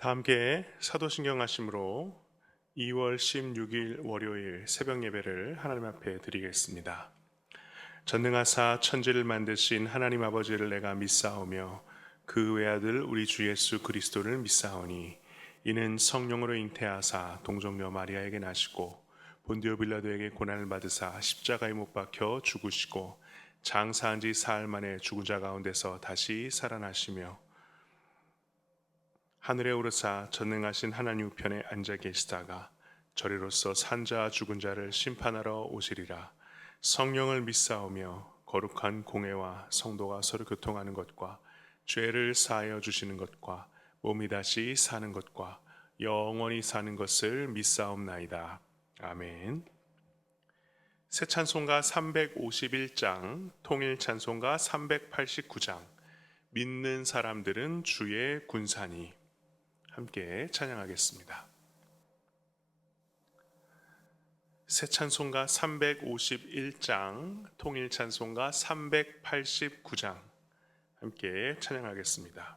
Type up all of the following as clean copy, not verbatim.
다 함께 사도신경 하심으로 2월 16일 월요일 새벽 예배를 하나님 앞에 드리겠습니다. 전능하사 천지를 만드신 하나님 아버지를 내가 믿사오며 그 외아들 우리 주 예수 그리스도를 믿사오니 이는 성령으로 잉태하사 동정녀 마리아에게 나시고 본디오 빌라도에게 고난을 받으사 십자가에 못 박혀 죽으시고 장사한 지 사흘 만에 죽은 자 가운데서 다시 살아나시며 하늘에 오르사 전능하신 하나님 우편에 앉아 계시다가 저리로서 산자와 죽은 자를 심판하러 오시리라. 성령을 믿사오며 거룩한 공회와 성도가 서로 교통하는 것과 죄를 사하여 주시는 것과 몸이 다시 사는 것과 영원히 사는 것을 믿사옵나이다. 아멘. 새 찬송가 351장, 통일 찬송가 389장, 믿는 사람들은 주의 군사니. 함께 찬양하겠습니다. 새 찬송가 351장, 통일 찬송가 389장 함께 찬양하겠습니다.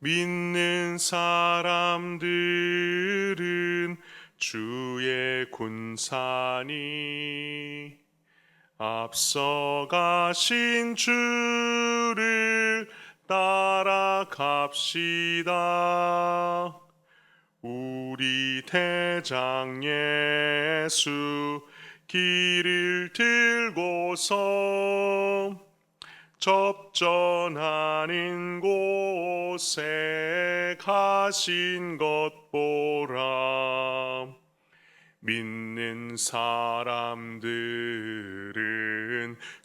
믿는 사람들은 주의 군사니 앞서가신 주를 따라갑시다. 우리 대장 예수 길을 들고서 접전하는 곳에 가신 것 보라. 믿는 사람들은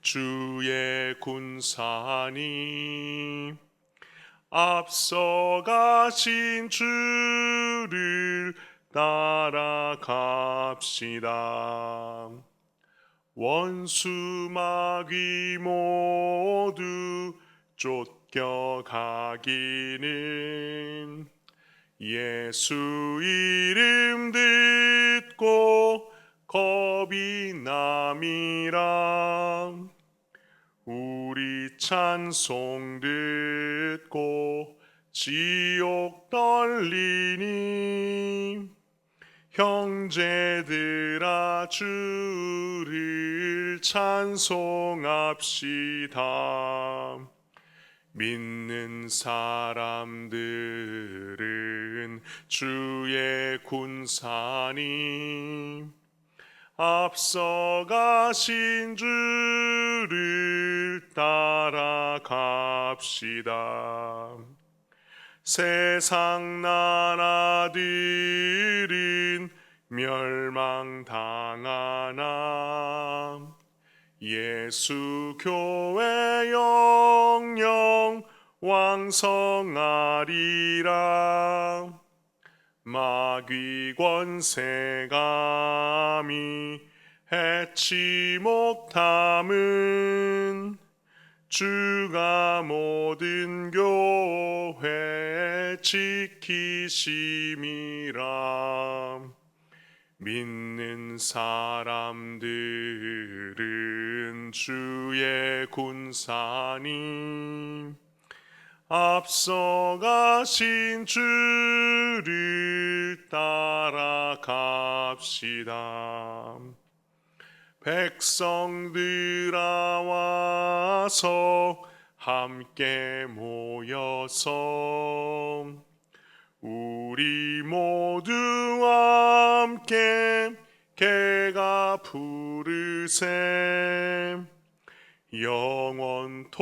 주의 군사니 앞서가신 주를 따라갑시다. 원수 마귀 모두 쫓겨가기는 예수 이름 듣고 겁이 남이라. 우리 찬송 듣고 지옥 떨리니 형제들아 주를 찬송합시다. 믿는 사람들은 주의 군사니 앞서가신 주를 따라갑시다. 세상 나라들은 멸망당하나 예수 교회 영영 왕성하리라. 마귀 권세감이 해치 못함은 주가 모든 교회 지키심이라. 믿는 사람들은 주의 군사니 앞서가신 주를 따라갑시다. 백성들아 와서 함께 모여서 우리 모두 함께 개가 부르세. 영원토록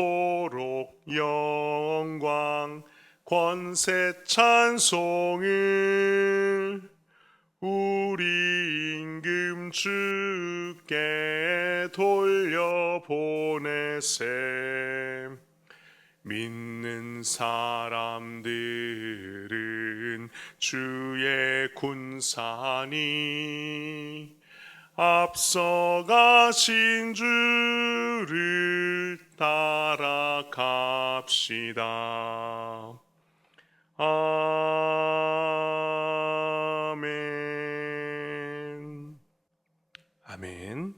영광 권세 찬송을 우리 임금 주께 돌려보내세. 믿는 사람들은 주의 군사니 앞서가신 주를 따라갑시다. 아멘. 아멘.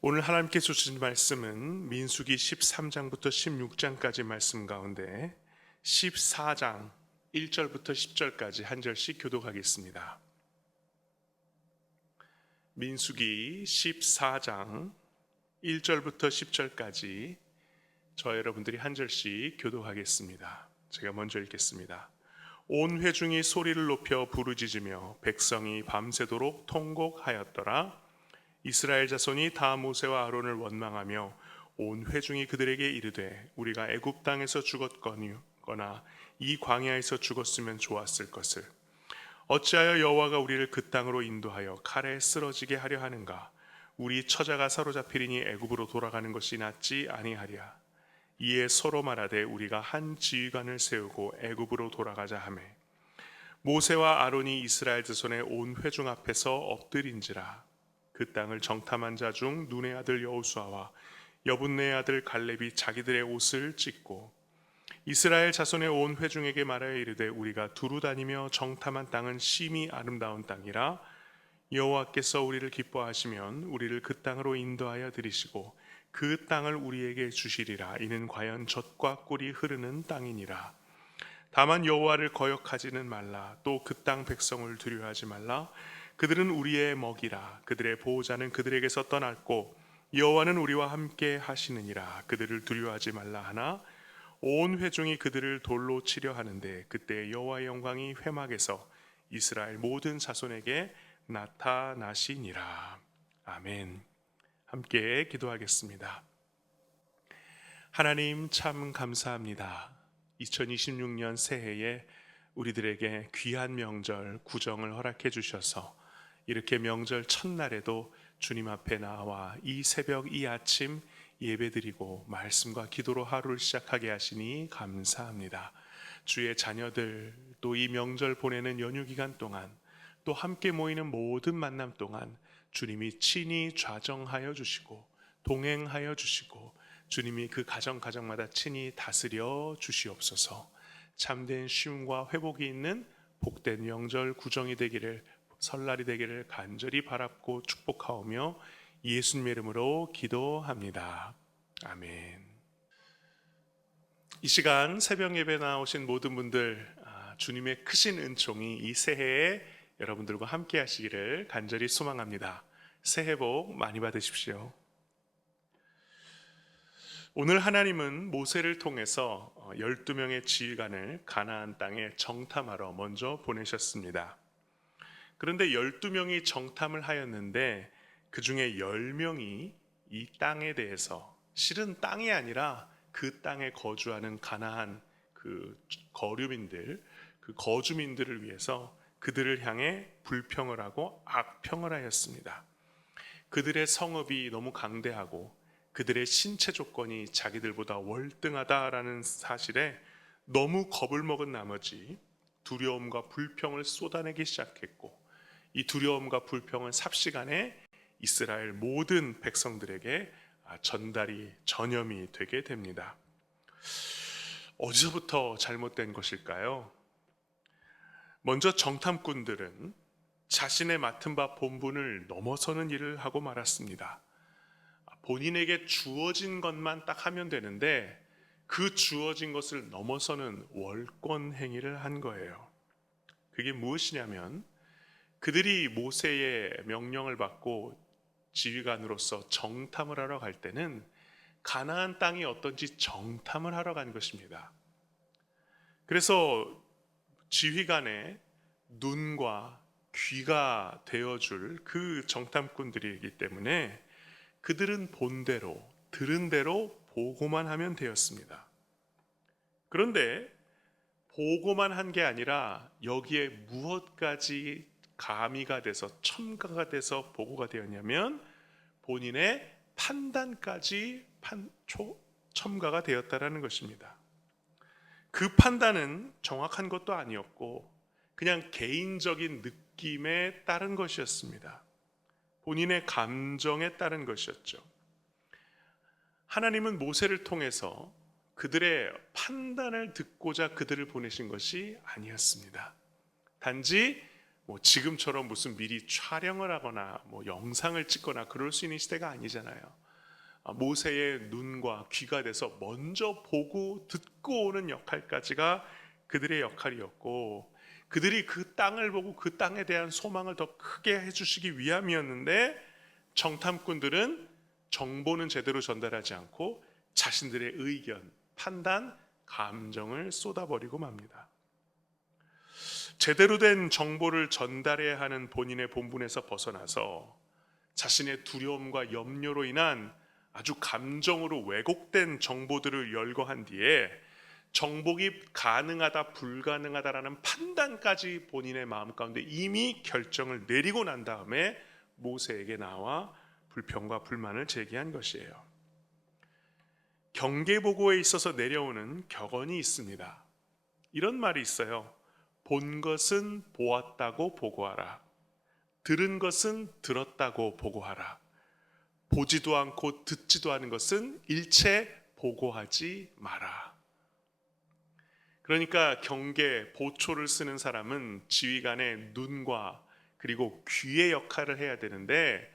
오늘 하나님께서 주신 말씀은 민수기 13장부터 16장까지 말씀 가운데 14장 1절부터 10절까지 한 절씩 교독하겠습니다. 민수기 14장 1절부터 10절까지 저 여러분들이 한 절씩 교독하겠습니다. 제가 먼저 읽겠습니다. 온 회중이 소리를 높여 부르짖으며 백성이 밤새도록 통곡하였더라. 이스라엘 자손이 다 모세와 아론을 원망하며 온 회중이 그들에게 이르되 우리가 애굽 땅에서 죽었거나 이 광야에서 죽었으면 좋았을 것을 어찌하여 여호와가 우리를 그 땅으로 인도하여 칼에 쓰러지게 하려 하는가? 우리 처자가 사로잡히리니 애굽으로 돌아가는 것이 낫지 아니하랴. 이에 서로 말하되 우리가 한 지휘관을 세우고 애굽으로 돌아가자 하매 모세와 아론이 이스라엘 자손의 온 회중 앞에서 엎드린지라. 그 땅을 정탐한 자 중 눈의 아들 여호수아와 여분네의 아들 갈렙이 자기들의 옷을 찢고 이스라엘 자손의 온 회중에게 말하여 이르되 우리가 두루 다니며 정탐한 땅은 심히 아름다운 땅이라. 여호와께서 우리를 기뻐하시면 우리를 그 땅으로 인도하여 들이시고 그 땅을 우리에게 주시리라. 이는 과연 젖과 꿀이 흐르는 땅이니라. 다만 여호와를 거역하지는 말라. 또 그 땅 백성을 두려워하지 말라. 그들은 우리의 먹이라. 그들의 보호자는 그들에게서 떠났고 여호와는 우리와 함께 하시느니라. 그들을 두려워하지 말라 하나 온 회중이 그들을 돌로 치려 하는데 그때 여호와의 영광이 회막에서 이스라엘 모든 자손에게 나타나시니라. 아멘. 함께 기도하겠습니다. 하나님 참 감사합니다. 2026년 새해에 우리들에게 귀한 명절 구정을 허락해 주셔서 이렇게 명절 첫날에도 주님 앞에 나와 이 새벽 이 아침 예배드리고 말씀과 기도로 하루를 시작하게 하시니 감사합니다. 주의 자녀들 또 이 명절 보내는 연휴 기간 동안 또 함께 모이는 모든 만남 동안 주님이 친히 좌정하여 주시고 동행하여 주시고 주님이 그 가정마다 친히 다스려 주시옵소서. 참된 쉼과 회복이 있는 복된 명절 구정이 되기를 설날이 되기를 간절히 바랍고 축복하오며 예수님 이름으로 기도합니다. 아멘. 이 시간 새벽 예배 나오신 모든 분들 주님의 크신 은총이 이 새해에 여러분들과 함께 하시기를 간절히 소망합니다. 새해 복 많이 받으십시오. 오늘 하나님은 모세를 통해서 12명의 지휘관을 가나안 땅에 정탐하러 먼저 보내셨습니다. 그런데 12명이 정탐을 하였는데 그 중에 10명이 이 땅에 대해서 실은 땅이 아니라 그 땅에 거주하는 가나안 그 거류민들, 그 거주민들을 위해서 그들을 향해 불평을 하고 악평을 하였습니다. 그들의 성읍이 너무 강대하고 그들의 신체 조건이 자기들보다 월등하다라는 사실에 너무 겁을 먹은 나머지 두려움과 불평을 쏟아내기 시작했고 이 두려움과 불평은 삽시간에 이스라엘 모든 백성들에게 전염이 되게 됩니다. 어디서부터 잘못된 것일까요? 먼저 정탐꾼들은 자신의 맡은 바 본분을 넘어서는 일을 하고 말았습니다. 본인에게 주어진 것만 딱 하면 되는데 그 주어진 것을 넘어서는 월권 행위를 한 거예요. 그게 무엇이냐면 그들이 모세의 명령을 받고 지휘관으로서 정탐을 하러 갈 때는 가나안 땅이 어떤지 정탐을 하러 간 것입니다. 그래서 지휘관의 눈과 귀가 되어줄 그 정탐꾼들이기 때문에 그들은 본 대로 들은 대로 보고만 하면 되었습니다. 그런데 보고만 한 게 아니라 여기에 무엇까지 가미가 돼서 첨가가 돼서 보고가 되었냐면 본인의 판단까지 첨가가 되었다라는 것입니다. 그 판단은 정확한 것도 아니었고 그냥 개인적인 느낌에 따른 것이었습니다. 본인의 감정에 따른 것이었죠. 하나님은 모세를 통해서 그들의 판단을 듣고자 그들을 보내신 것이 아니었습니다. 단지 지금처럼 무슨 미리 촬영을 하거나 영상을 찍거나 그럴 수 있는 시대가 아니잖아요. 모세의 눈과 귀가 돼서 먼저 보고 듣고 오는 역할까지가 그들의 역할이었고, 그들이 그 땅을 보고 그 땅에 대한 소망을 더 크게 해주시기 위함이었는데, 정탐꾼들은 정보는 제대로 전달하지 않고 자신들의 의견, 판단, 감정을 쏟아버리고 맙니다. 제대로 된 정보를 전달해야 하는 본인의 본분에서 벗어나서 자신의 두려움과 염려로 인한 아주 감정으로 왜곡된 정보들을 열거한 뒤에 정복이 가능하다 불가능하다라는 판단까지 본인의 마음 가운데 이미 결정을 내리고 난 다음에 모세에게 나와 불평과 불만을 제기한 것이에요. 경계보고에 있어서 내려오는 격언이 있습니다. 이런 말이 있어요. 본 것은 보았다고 보고하라. 들은 것은 들었다고 보고하라. 보지도 않고 듣지도 않은 것은 일체 보고하지 마라. 그러니까 경계, 보초를 쓰는 사람은 지휘관의 눈과 그리고 귀의 역할을 해야 되는데,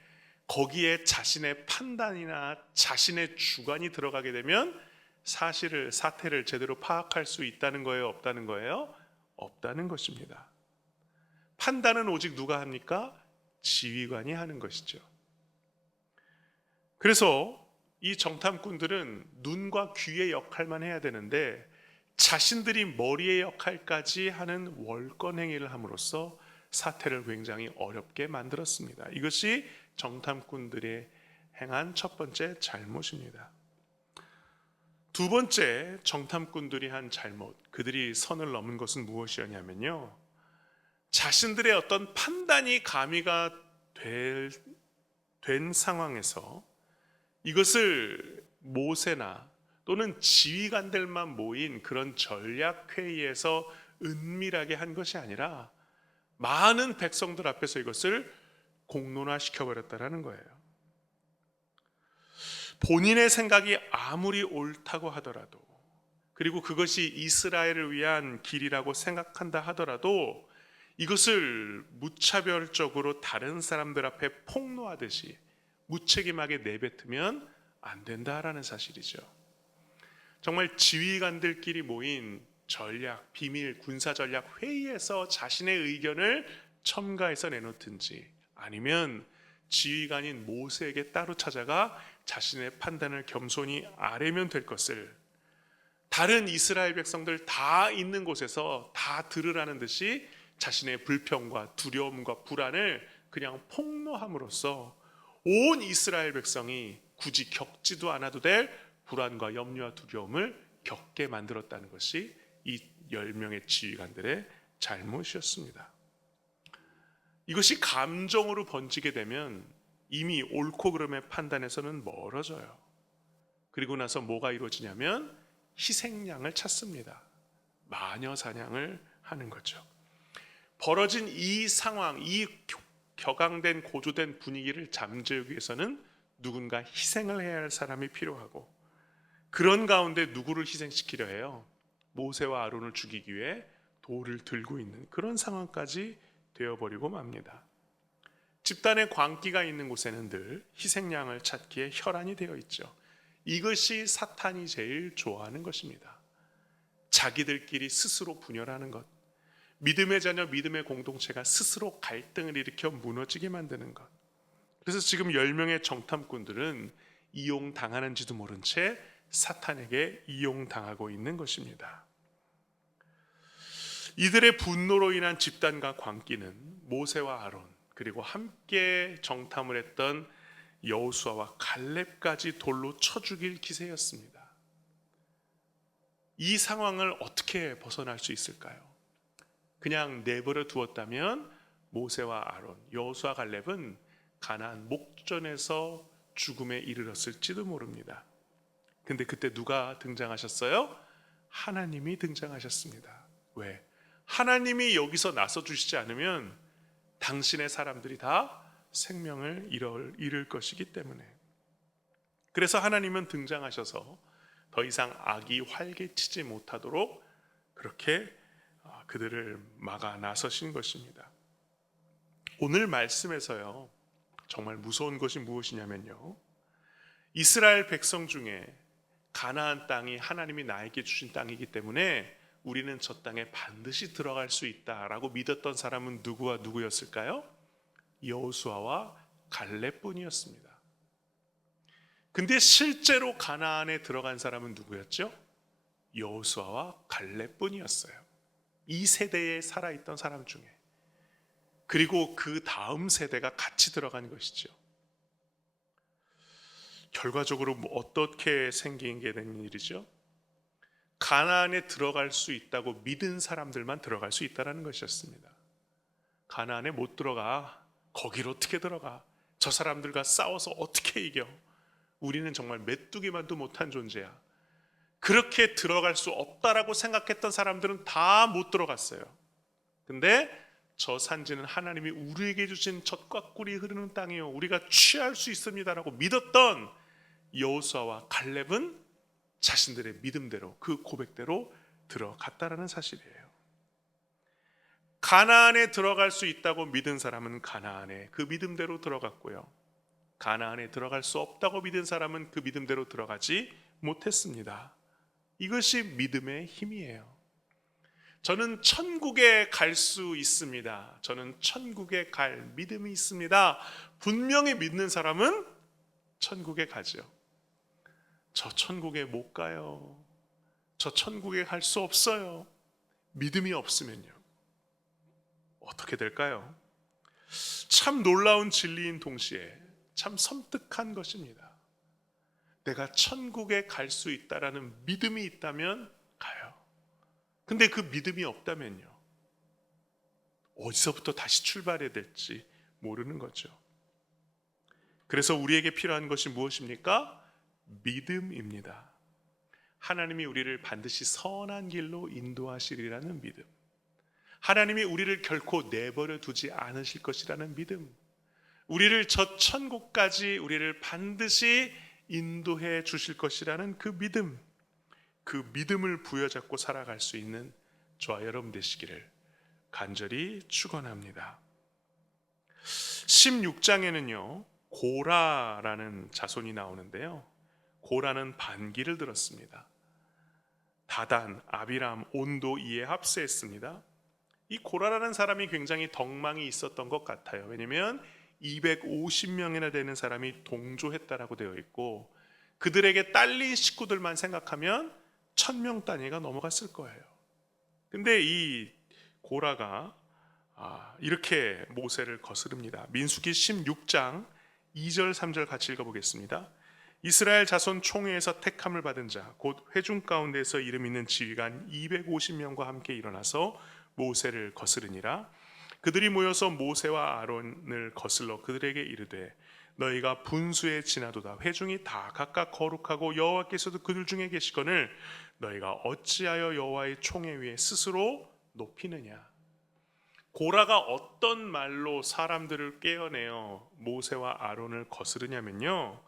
거기에 자신의 판단이나 자신의 주관이 들어가게 되면 사태를 제대로 파악할 수 있다는 거예요? 없다는 거예요? 없다는 것입니다. 판단은 오직 누가 합니까? 지휘관이 하는 것이죠. 그래서 이 정탐꾼들은 눈과 귀의 역할만 해야 되는데 자신들이 머리의 역할까지 하는 월권 행위를 함으로써 사태를 굉장히 어렵게 만들었습니다. 이것이 정탐꾼들이 행한 첫 번째 잘못입니다. 두 번째 정탐꾼들이 한 잘못, 그들이 선을 넘은 것은 무엇이었냐면요, 자신들의 어떤 판단이 가미가 된 상황에서 이것을 모세나 또는 지휘관들만 모인 그런 전략회의에서 은밀하게 한 것이 아니라 많은 백성들 앞에서 이것을 공론화시켜버렸다는 거예요. 본인의 생각이 아무리 옳다고 하더라도, 그리고 그것이 이스라엘을 위한 길이라고 생각한다 하더라도 이것을 무차별적으로 다른 사람들 앞에 폭로하듯이 무책임하게 내뱉으면 안 된다라는 사실이죠. 정말 지휘관들끼리 모인 전략, 비밀, 군사전략 회의에서 자신의 의견을 첨가해서 내놓든지, 아니면 지휘관인 모세에게 따로 찾아가 자신의 판단을 겸손히 아뢰면 될 것을 다른 이스라엘 백성들 다 있는 곳에서 다 들으라는 듯이 자신의 불평과 두려움과 불안을 그냥 폭로함으로써 온 이스라엘 백성이 굳이 겪지도 않아도 될 불안과 염려와 두려움을 겪게 만들었다는 것이 이 10명의 지휘관들의 잘못이었습니다. 이것이 감정으로 번지게 되면 이미 옳고 그름의 판단에서는 멀어져요. 그리고 나서 뭐가 이루어지냐면 희생양을 찾습니다. 마녀 사냥을 하는 거죠. 벌어진 이 상황, 이 격앙된 고조된 분위기를 잠재우기 위해서는 누군가 희생을 해야 할 사람이 필요하고, 그런 가운데 누구를 희생시키려 해요? 모세와 아론을 죽이기 위해 돌을 들고 있는 그런 상황까지 되어버리고 맙니다. 집단의 광기가 있는 곳에는 늘 희생양을 찾기에 혈안이 되어 있죠. 이것이 사탄이 제일 좋아하는 것입니다. 자기들끼리 스스로 분열하는 것, 믿음의 자녀, 믿음의 공동체가 스스로 갈등을 일으켜 무너지게 만드는 것. 그래서 지금 10명의 정탐꾼들은 이용당하는지도 모른 채 사탄에게 이용당하고 있는 것입니다. 이들의 분노로 인한 집단과 광기는 모세와 아론, 그리고 함께 정탐을 했던 여호수아와 갈렙까지 돌로 쳐 죽일 기세였습니다. 이 상황을 어떻게 벗어날 수 있을까요? 그냥 내버려 두었다면 모세와 아론, 여호수아, 갈렙은 가나안 목전에서 죽음에 이르렀을지도 모릅니다. 근데 그때 누가 등장하셨어요? 하나님이 등장하셨습니다. 왜? 하나님이 여기서 나서 주시지 않으면 당신의 사람들이 다 생명을 잃을 것이기 때문에. 그래서 하나님은 등장하셔서 더 이상 악이 활개치지 못하도록 그렇게 그들을 막아 나서신 것입니다. 오늘 말씀에서요, 정말 무서운 것이 무엇이냐면요, 이스라엘 백성 중에 가나안 땅이 하나님이 나에게 주신 땅이기 때문에 우리는 저 땅에 반드시 들어갈 수 있다라고 믿었던 사람은 누구와 누구였을까요? 여호수아와 갈렙뿐이었습니다. 근데 실제로 가나안에 들어간 사람은 누구였죠? 여호수아와 갈렙뿐이었어요. 이 세대에 살아있던 사람 중에. 그리고 그 다음 세대가 같이 들어간 것이죠. 결과적으로 어떻게 생긴 게 된 일이죠? 가나안에 들어갈 수 있다고 믿은 사람들만 들어갈 수 있다는 것이었습니다. 가나안에 못 들어가. 거기로 어떻게 들어가? 저 사람들과 싸워서 어떻게 이겨? 우리는 정말 메뚜기만도 못한 존재야. 그렇게 들어갈 수 없다라고 생각했던 사람들은 다 못 들어갔어요. 근데 저 산지는 하나님이 우리에게 주신 젖과 꿀이 흐르는 땅이요, 우리가 취할 수 있습니다라고 믿었던 여호수아와 갈렙은 자신들의 믿음대로, 그 고백대로 들어갔다라는 사실이에요. 가나안에 들어갈 수 있다고 믿은 사람은 가나안에 그 믿음대로 들어갔고요, 가나안에 들어갈 수 없다고 믿은 사람은 그 믿음대로 들어가지 못했습니다. 이것이 믿음의 힘이에요. 저는 천국에 갈 수 있습니다. 저는 천국에 갈 믿음이 있습니다. 분명히 믿는 사람은 천국에 가죠. 저 천국에 못 가요. 저 천국에 갈 수 없어요. 믿음이 없으면요, 어떻게 될까요? 참 놀라운 진리인 동시에 참 섬뜩한 것입니다. 내가 천국에 갈 수 있다라는 믿음이 있다면 가요. 근데 그 믿음이 없다면요, 어디서부터 다시 출발해야 될지 모르는 거죠. 그래서 우리에게 필요한 것이 무엇입니까? 믿음입니다. 하나님이 우리를 반드시 선한 길로 인도하시리라는 믿음, 하나님이 우리를 결코 내버려 두지 않으실 것이라는 믿음, 우리를 저 천국까지 우리를 반드시 인도해 주실 것이라는 그 믿음, 그 믿음을 부여잡고 살아갈 수 있는 저와 여러분 되시기를 간절히 축원합니다. 16장에는요 고라라는 자손이 나오는데요, 고라는 반기를 들었습니다. 다단, 아비람, 온도 이에 합세했습니다. 이 고라라는 사람이 굉장히 덕망이 있었던 것 같아요. 왜냐하면 250명이나 되는 사람이 동조했다라고 되어 있고, 그들에게 딸린 식구들만 생각하면 1000명 단위가 넘어갔을 거예요. 근데 이 고라가 이렇게 모세를 거스릅니다. 민수기 16장 2절 3절 같이 읽어보겠습니다. 이스라엘 자손 총회에서 택함을 받은 자 곧 회중 가운데서 이름 있는 지휘관 250명과 함께 일어나서 모세를 거스르니라. 그들이 모여서 모세와 아론을 거슬러 그들에게 이르되 너희가 분수에 지나도다. 회중이 다 각각 거룩하고 여호와께서도 그들 중에 계시거늘 너희가 어찌하여 여호와의 총회 위에 스스로 높이느냐. 고라가 어떤 말로 사람들을 깨어내어 모세와 아론을 거스르냐면요,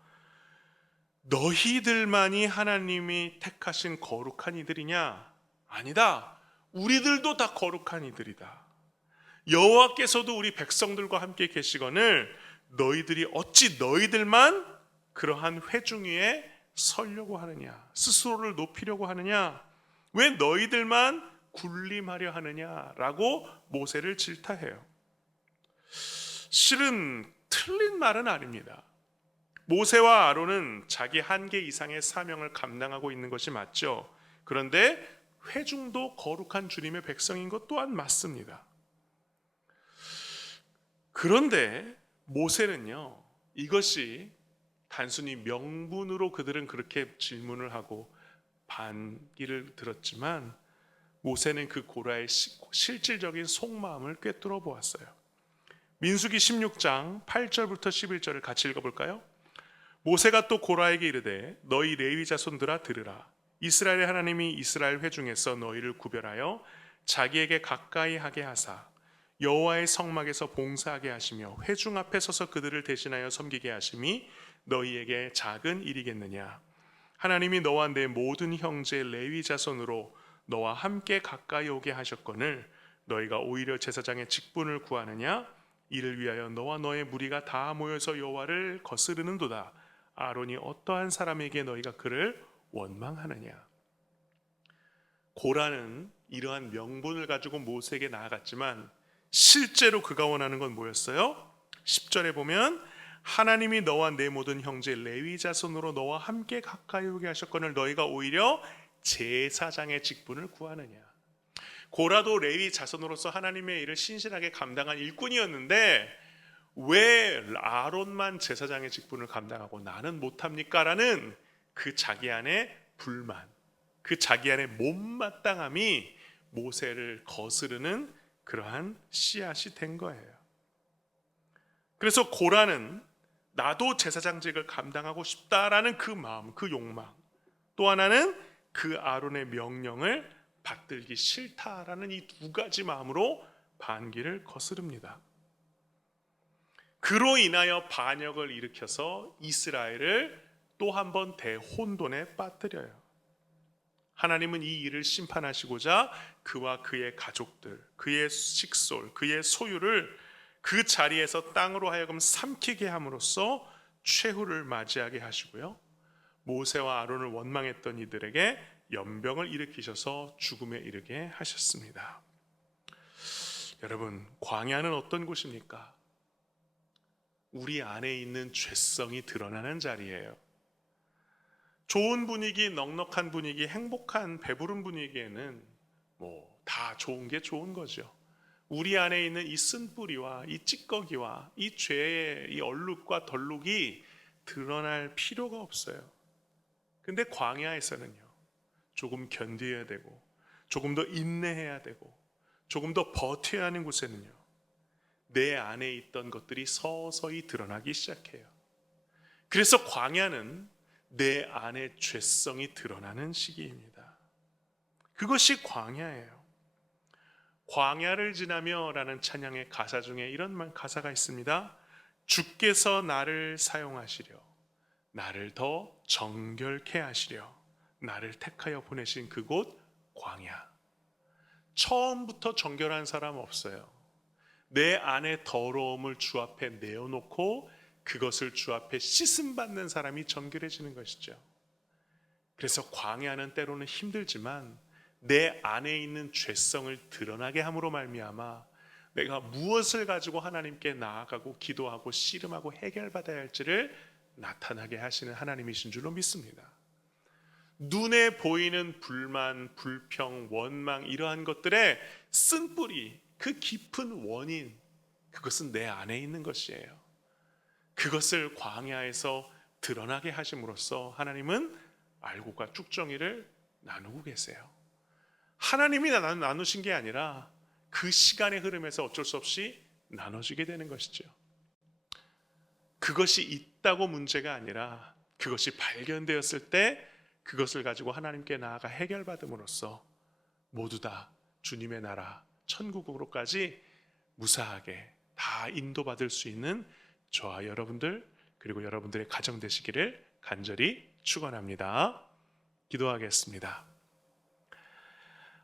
너희들만이 하나님이 택하신 거룩한 이들이냐? 아니다. 우리들도 다 거룩한 이들이다. 여호와께서도 우리 백성들과 함께 계시거늘 너희들이 어찌 너희들만 그러한 회중 위에 서려고 하느냐, 스스로를 높이려고 하느냐, 왜 너희들만 군림하려 하느냐라고 모세를 질타해요. 실은 틀린 말은 아닙니다. 모세와 아론은 자기 한계 이상의 사명을 감당하고 있는 것이 맞죠. 그런데 회중도 거룩한 주님의 백성인 것 또한 맞습니다. 그런데 모세는요, 이것이 단순히 명분으로 그들은 그렇게 질문을 하고 반기를 들었지만, 모세는 그 고라의 실질적인 속마음을 꿰뚫어 보았어요. 민수기 16장 8절부터 11절을 같이 읽어볼까요? 모세가 또 고라에게 이르되 너희 레위 자손들아 들으라. 이스라엘의 하나님이 이스라엘 회중에서 너희를 구별하여 자기에게 가까이 하게 하사 여호와의 성막에서 봉사하게 하시며 회중 앞에 서서 그들을 대신하여 섬기게 하심이 너희에게 작은 일이겠느냐. 하나님이 너와 내 모든 형제 레위 자손으로 너와 함께 가까이 오게 하셨거늘 너희가 오히려 제사장의 직분을 구하느냐. 이를 위하여 너와 너의 무리가 다 모여서 여호와를 거스르는도다. 아론이 어떠한 사람에게 너희가 그를 원망하느냐. 고라는 이러한 명분을 가지고 모세에게 나아갔지만 실제로 그가 원하는 건 뭐였어요? 10절에 보면 하나님이 너와 내 모든 형제 레위 자손으로 너와 함께 가까이 오게 하셨거늘 너희가 오히려 제사장의 직분을 구하느냐. 고라도 레위 자손으로서 하나님의 일을 신실하게 감당한 일꾼이었는데 왜 아론만 제사장의 직분을 감당하고 나는 못합니까? 라는 그 자기 안의 불만, 그 자기 안의 못마땅함이 모세를 거스르는 그러한 씨앗이 된 거예요. 그래서 고라는 나도 제사장직을 감당하고 싶다라는 그 마음, 그 욕망, 또 하나는 그 아론의 명령을 받들기 싫다라는 이 두 가지 마음으로 반기를 거스릅니다. 그로 인하여 반역을 일으켜서 이스라엘을 또 한 번 대혼돈에 빠뜨려요. 하나님은 이 일을 심판하시고자 그와 그의 가족들, 그의 식솔, 그의 소유를 그 자리에서 땅으로 하여금 삼키게 함으로써 최후를 맞이하게 하시고요. 모세와 아론을 원망했던 이들에게 연병을 일으키셔서 죽음에 이르게 하셨습니다. 여러분, 광야는 어떤 곳입니까? 우리 안에 있는 죄성이 드러나는 자리예요. 좋은 분위기, 넉넉한 분위기, 행복한 배부른 분위기에는 다 좋은 게 좋은 거죠. 우리 안에 있는 이 쓴뿌리와 이 찌꺼기와 이 죄의 이 얼룩과 덜룩이 드러날 필요가 없어요. 근데 광야에서는요, 조금 견뎌야 되고 조금 더 인내해야 되고 조금 더 버텨야 하는 곳에는요, 내 안에 있던 것들이 서서히 드러나기 시작해요. 그래서 광야는 내 안의 죄성이 드러나는 시기입니다. 그것이 광야예요. 광야를 지나며 라는 찬양의 가사 중에 이런 가사가 있습니다. 주께서 나를 사용하시려 나를 더 정결케 하시려 나를 택하여 보내신 그곳 광야. 처음부터 정결한 사람 없어요. 내 안의 더러움을 주 앞에 내어놓고 그것을 주 앞에 씻음받는 사람이 정결해지는 것이죠. 그래서 광야는 때로는 힘들지만 내 안에 있는 죄성을 드러나게 함으로 말미암아 내가 무엇을 가지고 하나님께 나아가고 기도하고 씨름하고 해결받아야 할지를 나타나게 하시는 하나님이신 줄로 믿습니다. 눈에 보이는 불만, 불평, 원망 이러한 것들의 쓴뿌리, 그 깊은 원인, 그것은 내 안에 있는 것이에요. 그것을 광야에서 드러나게 하심으로써 하나님은 알곡과 쭉정이를 나누고 계세요. 하나님이 나누신 게 아니라 그 시간의 흐름에서 어쩔 수 없이 나눠지게 되는 것이죠. 그것이 있다고 문제가 아니라 그것이 발견되었을 때 그것을 가지고 하나님께 나아가 해결받음으로써 모두 다 주님의 나라 천국으로까지 무사하게 다 인도받을 수 있는 저와 여러분들 그리고 여러분들의 가정 되시기를 간절히 축원합니다. 기도하겠습니다.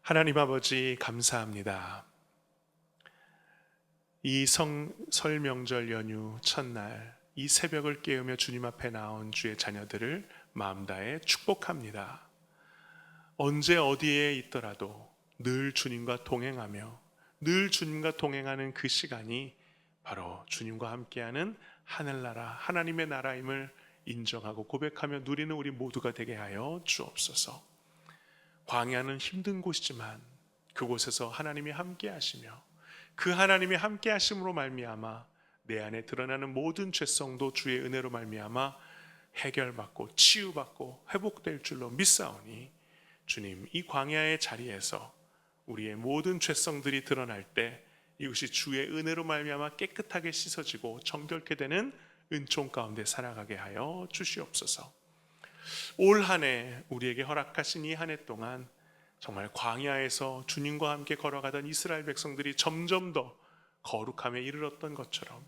하나님 아버지 감사합니다. 이 설 명절 연휴 첫날 이 새벽을 깨우며 주님 앞에 나온 주의 자녀들을 마음 다해 축복합니다. 언제 어디에 있더라도 늘 주님과 동행하며 늘 주님과 동행하는 그 시간이 바로 주님과 함께하는 하늘나라 하나님의 나라임을 인정하고 고백하며 누리는 우리 모두가 되게 하여 주옵소서. 광야는 힘든 곳이지만 그곳에서 하나님이 함께 하시며 그 하나님이 함께 하심으로 말미암아 내 안에 드러나는 모든 죄성도 주의 은혜로 말미암아 해결받고 치유받고 회복될 줄로 믿사오니 주님 이 광야의 자리에서 우리의 모든 죄성들이 드러날 때 이것이 주의 은혜로 말미암아 깨끗하게 씻어지고 정결케 되는 은총 가운데 살아가게 하여 주시옵소서. 올 한 해 우리에게 허락하신 이 한 해 동안 정말 광야에서 주님과 함께 걸어가던 이스라엘 백성들이 점점 더 거룩함에 이르렀던 것처럼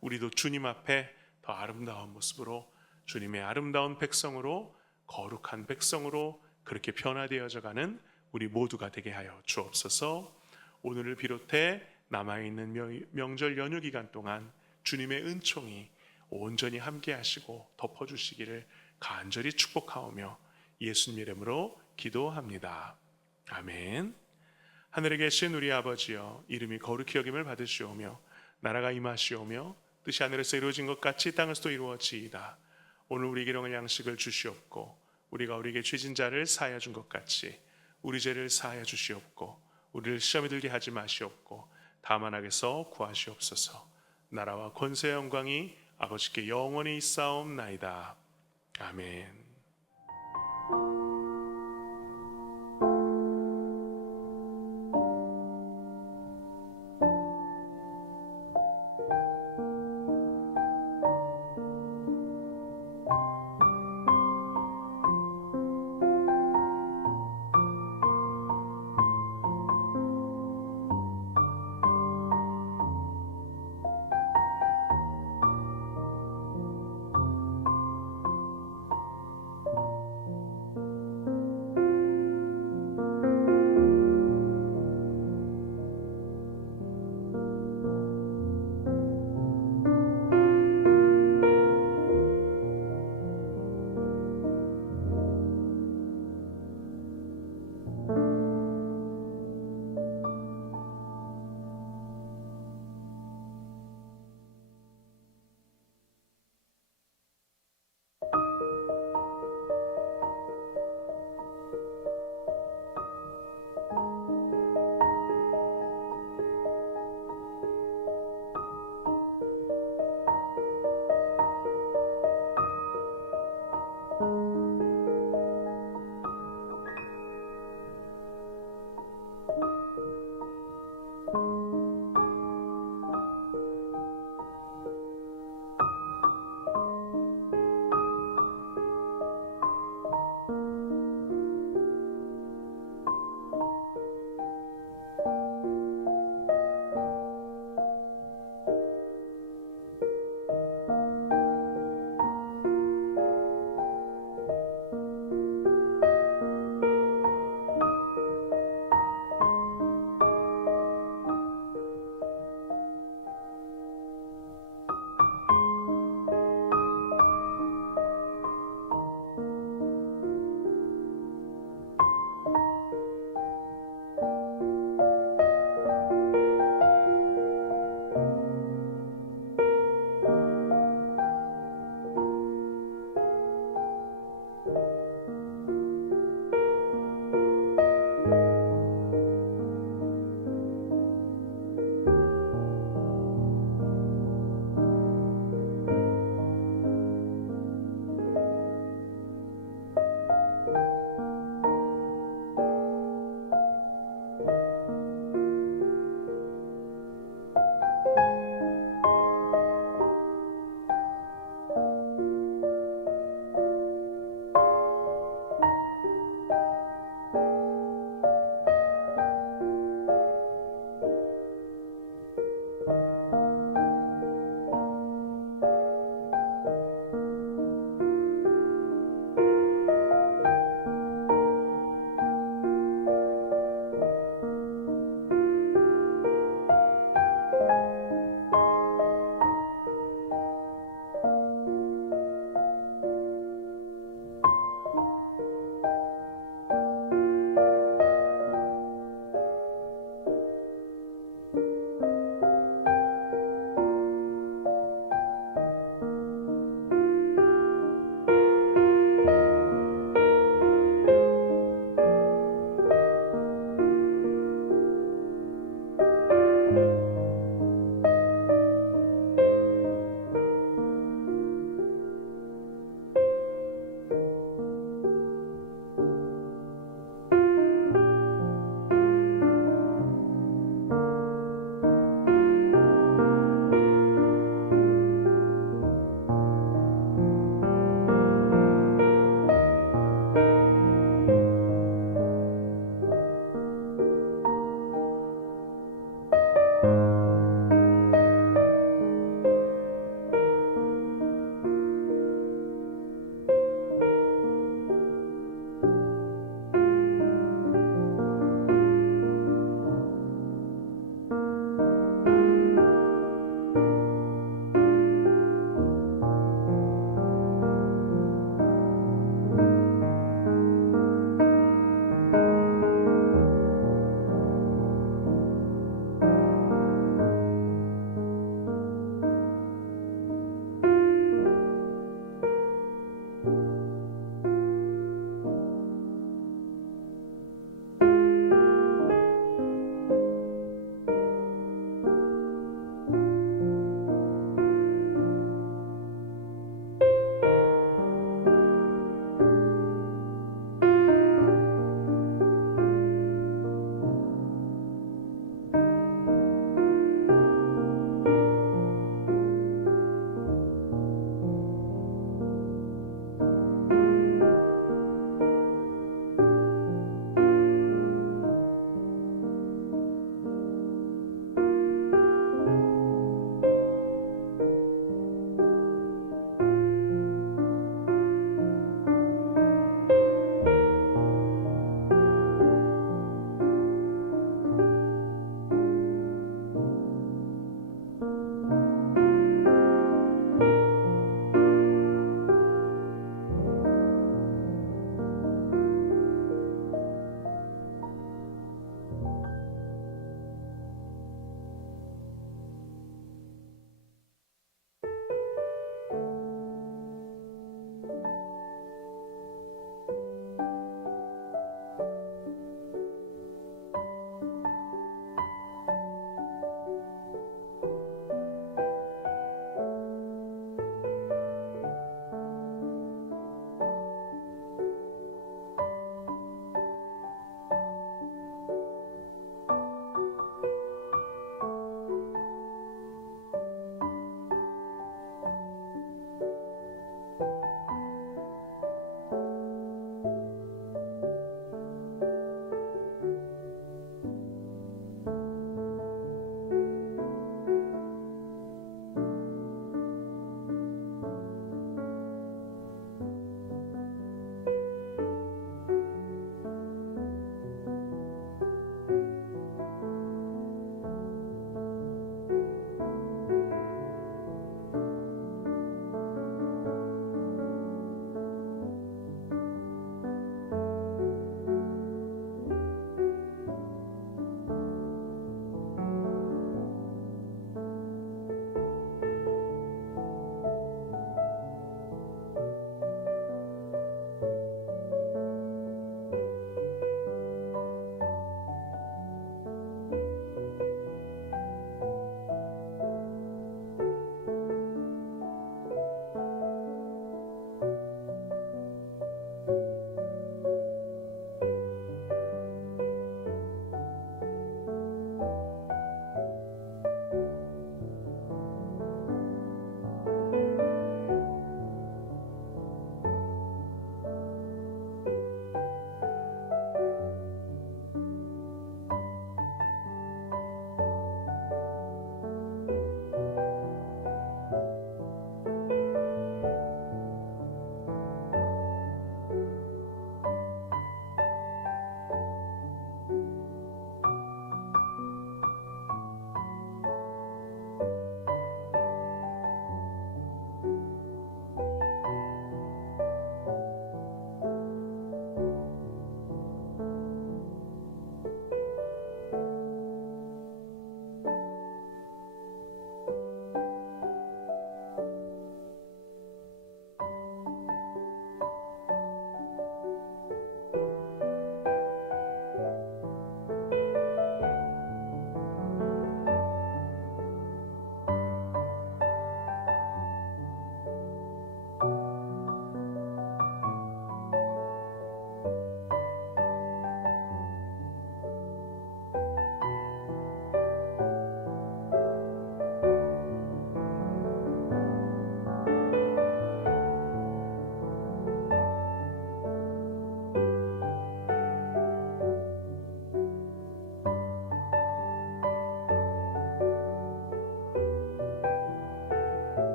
우리도 주님 앞에 더 아름다운 모습으로 주님의 아름다운 백성으로 거룩한 백성으로 그렇게 변화되어져 가는 우리 모두가 되게 하여 주옵소서. 오늘을 비롯해 남아있는 명절 연휴 기간 동안 주님의 은총이 온전히 함께 하시고 덮어주시기를 간절히 축복하오며 예수님 이름으로 기도합니다. 아멘. 하늘에 계신 우리 아버지여, 이름이 거룩히 여김을 받으시오며 나라가 임하시오며 뜻이 하늘에서 이루어진 것 같이 땅에서도 이루어지이다. 오늘 우리에게 일용할 양식을 주시옵고 우리가 우리에게 죄진 자를 사하여 준 것 같이 우리 죄를 사하여 주시옵고 우리를 시험에 들게 하지 마시옵고 다만 악에서 구하시옵소서. 나라와 권세와 영광이 아버지께 영원히 있사옵나이다. 아멘.